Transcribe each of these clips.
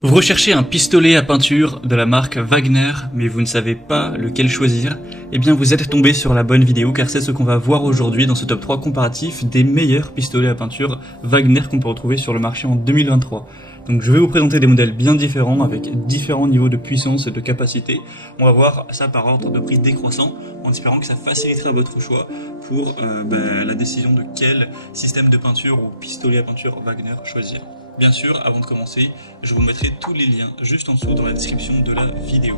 Vous recherchez un pistolet à peinture de la marque Wagner, mais vous ne savez pas lequel choisir? Eh bien vous êtes tombé sur la bonne vidéo, car c'est ce qu'on va voir aujourd'hui dans ce top 3 comparatif des meilleurs pistolets à peinture Wagner qu'on peut retrouver sur le marché en 2023. Donc je vais vous présenter des modèles bien différents, avec différents niveaux de puissance et de capacité. On va voir ça par ordre de prix décroissant, en espérant que ça facilitera votre choix pour la décision de quel système de peinture ou pistolet à peinture Wagner choisir. Bien sûr, avant de commencer, je vous mettrai tous les liens juste en dessous dans la description de la vidéo.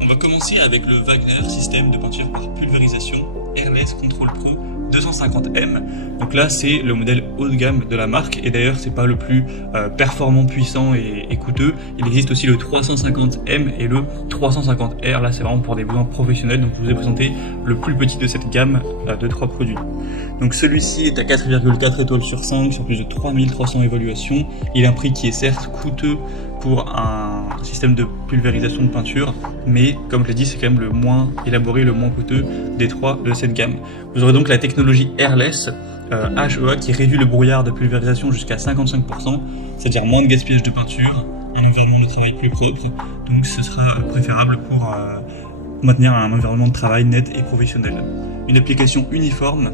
On va commencer avec le Wagner système de peinture par pulvérisation Airless Control Pro 250M. Donc là, c'est le modèle haut de gamme de la marque, et d'ailleurs, c'est pas le plus performant, puissant et coûteux. Il existe aussi le 350M et le 350R. Là, c'est vraiment pour des besoins professionnels. Donc, je vous ai présenté le plus petit de cette gamme de 3 produits. Donc, celui-ci est à 4,4 étoiles sur 5 sur plus de 3300 évaluations. Il a un prix qui est certes coûteux pour un système de pulvérisation de peinture, mais comme je l'ai dit, c'est quand même le moins élaboré, le moins coûteux des 3 de cette gamme. Vous aurez donc la technologie Airless HEA qui réduit le brouillard de pulvérisation jusqu'à 55%, c'est-à-dire moins de gaspillage de peinture, un environnement de travail plus propre, donc ce sera préférable pour maintenir un environnement de travail net et professionnel. Une application uniforme.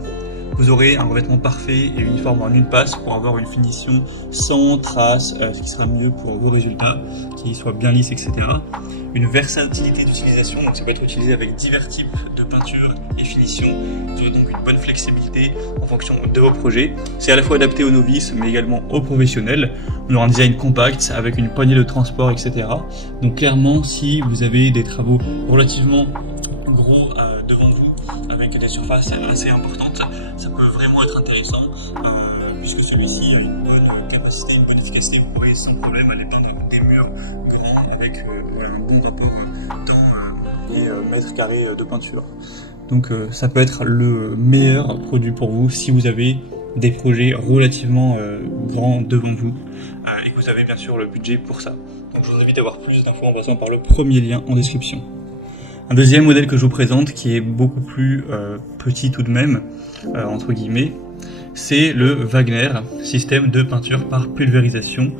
Vous aurez un revêtement parfait et uniforme en une passe pour avoir une finition sans traces, ce qui sera mieux pour vos résultats, qui soient bien lisses, etc. Une versatilité d'utilisation, donc ça peut être utilisé avec divers types de peinture et finitions. Vous aurez donc une bonne flexibilité en fonction de vos projets. C'est à la fois adapté aux novices, mais également aux professionnels. On aura un design compact avec une poignée de transport, etc. Donc clairement, si vous avez des travaux relativement gros devant vous, avec des surfaces assez importantes, ça peut vraiment être intéressant, puisque celui-ci a une bonne capacité, une bonne efficacité. Vous pourrez sans problème aller peindre des murs grands avec un bon rapport temps et mètres carrés de peinture. Donc ça peut être le meilleur produit pour vous si vous avez des projets relativement grands devant vous et que vous avez bien sûr le budget pour ça. Donc je vous invite à avoir plus d'infos en passant par le premier lien en description. Un deuxième modèle que je vous présente, qui est beaucoup plus petit tout de même, entre guillemets, c'est le Wagner système de peinture par pulvérisation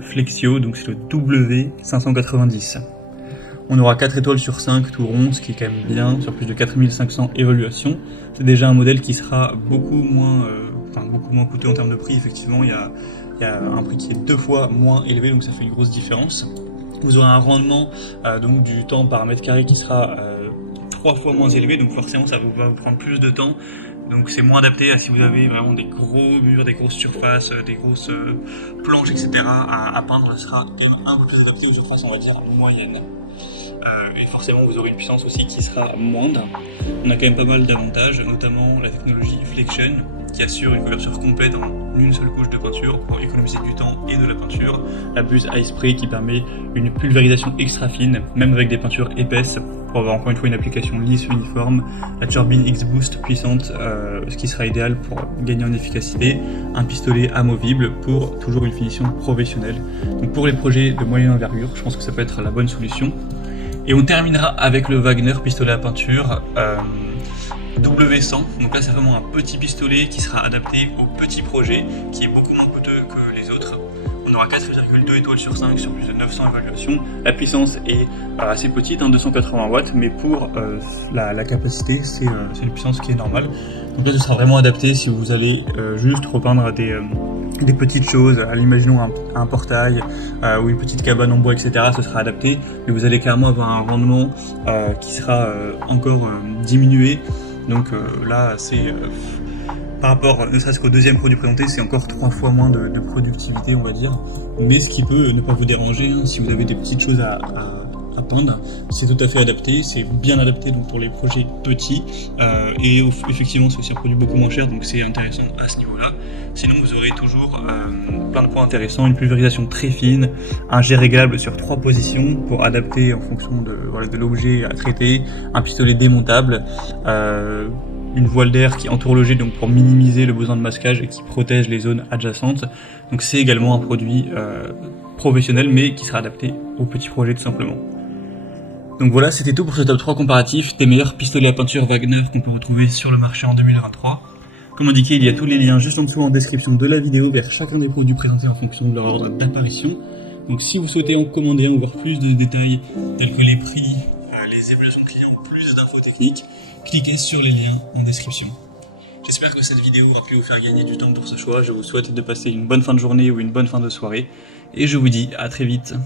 Flexio, donc c'est le W590. On aura 4 étoiles sur 5 tout rond, ce qui est quand même bien, sur plus de 4500 évaluations. C'est déjà un modèle qui sera beaucoup moins coûteux en termes de prix. Effectivement, il y a un prix qui est 2 fois moins élevé, donc ça fait une grosse différence. Vous aurez un rendement donc du temps par mètre carré qui sera 3 fois moins élevé, donc forcément ça va vous prendre plus de temps. Donc c'est moins adapté à si vous avez vraiment des gros murs, des grosses surfaces, des grosses planches, etc. à peindre. Ce sera un peu plus adapté aux surfaces, on va dire, moyennes. Et forcément vous aurez une puissance aussi qui sera moindre. On a quand même pas mal d'avantages, notamment la technologie Flexion, qui assure une couverture complète en une seule couche de peinture pour économiser du temps et de la peinture. La buse Ice Spray qui permet une pulvérisation extra fine, même avec des peintures épaisses, pour avoir encore une fois une application lisse, uniforme. La turbine X-Boost puissante, ce qui sera idéal pour gagner en efficacité. Un pistolet amovible pour toujours une finition professionnelle. Donc pour les projets de moyenne envergure, je pense que ça peut être la bonne solution. Et on terminera avec le Wagner pistolet à peinture W100, donc là c'est vraiment un petit pistolet qui sera adapté au petit projet, qui est beaucoup moins coûteux que les autres. On aura 4,2 étoiles sur 5 sur plus de 900 évaluations. La puissance est assez petite, 280 watts, mais pour la capacité, c'est une puissance qui est normale. Donc là ce sera vraiment adapté si vous allez juste repeindre des petites choses, imaginons un portail ou une petite cabane en bois, etc. Ce sera adapté, mais vous allez clairement avoir un rendement qui sera encore diminué. Donc là, c'est par rapport, ne serait-ce qu'au deuxième produit présenté, c'est encore 3 fois moins de productivité, on va dire. Mais ce qui peut ne pas vous déranger, hein, si vous avez des petites choses à peindre, c'est tout à fait adapté, c'est bien adapté donc pour les projets petits. Et effectivement, c'est aussi un produit beaucoup moins cher, donc c'est intéressant à ce niveau-là. Sinon, vous aurez toujours plein de points intéressants, une pulvérisation très fine, un jet réglable sur 3 positions pour adapter en fonction de l'objet à traiter, un pistolet démontable, une voile d'air qui entoure le jet donc pour minimiser le besoin de masquage et qui protège les zones adjacentes. Donc c'est également un produit professionnel mais qui sera adapté aux petits projets tout simplement. Donc voilà, c'était tout pour ce top 3 comparatif des meilleurs pistolets à peinture Wagner qu'on peut retrouver sur le marché en 2023. Comme indiqué, il y a tous les liens juste en dessous en description de la vidéo vers chacun des produits présentés en fonction de leur ordre d'apparition. Donc si vous souhaitez en commander un ou voir plus de détails tels que les prix, les évaluations clients, plus d'infos techniques, cliquez sur les liens en description. J'espère que cette vidéo aura pu vous faire gagner du temps pour ce choix. Je vous souhaite de passer une bonne fin de journée ou une bonne fin de soirée. Et je vous dis à très vite.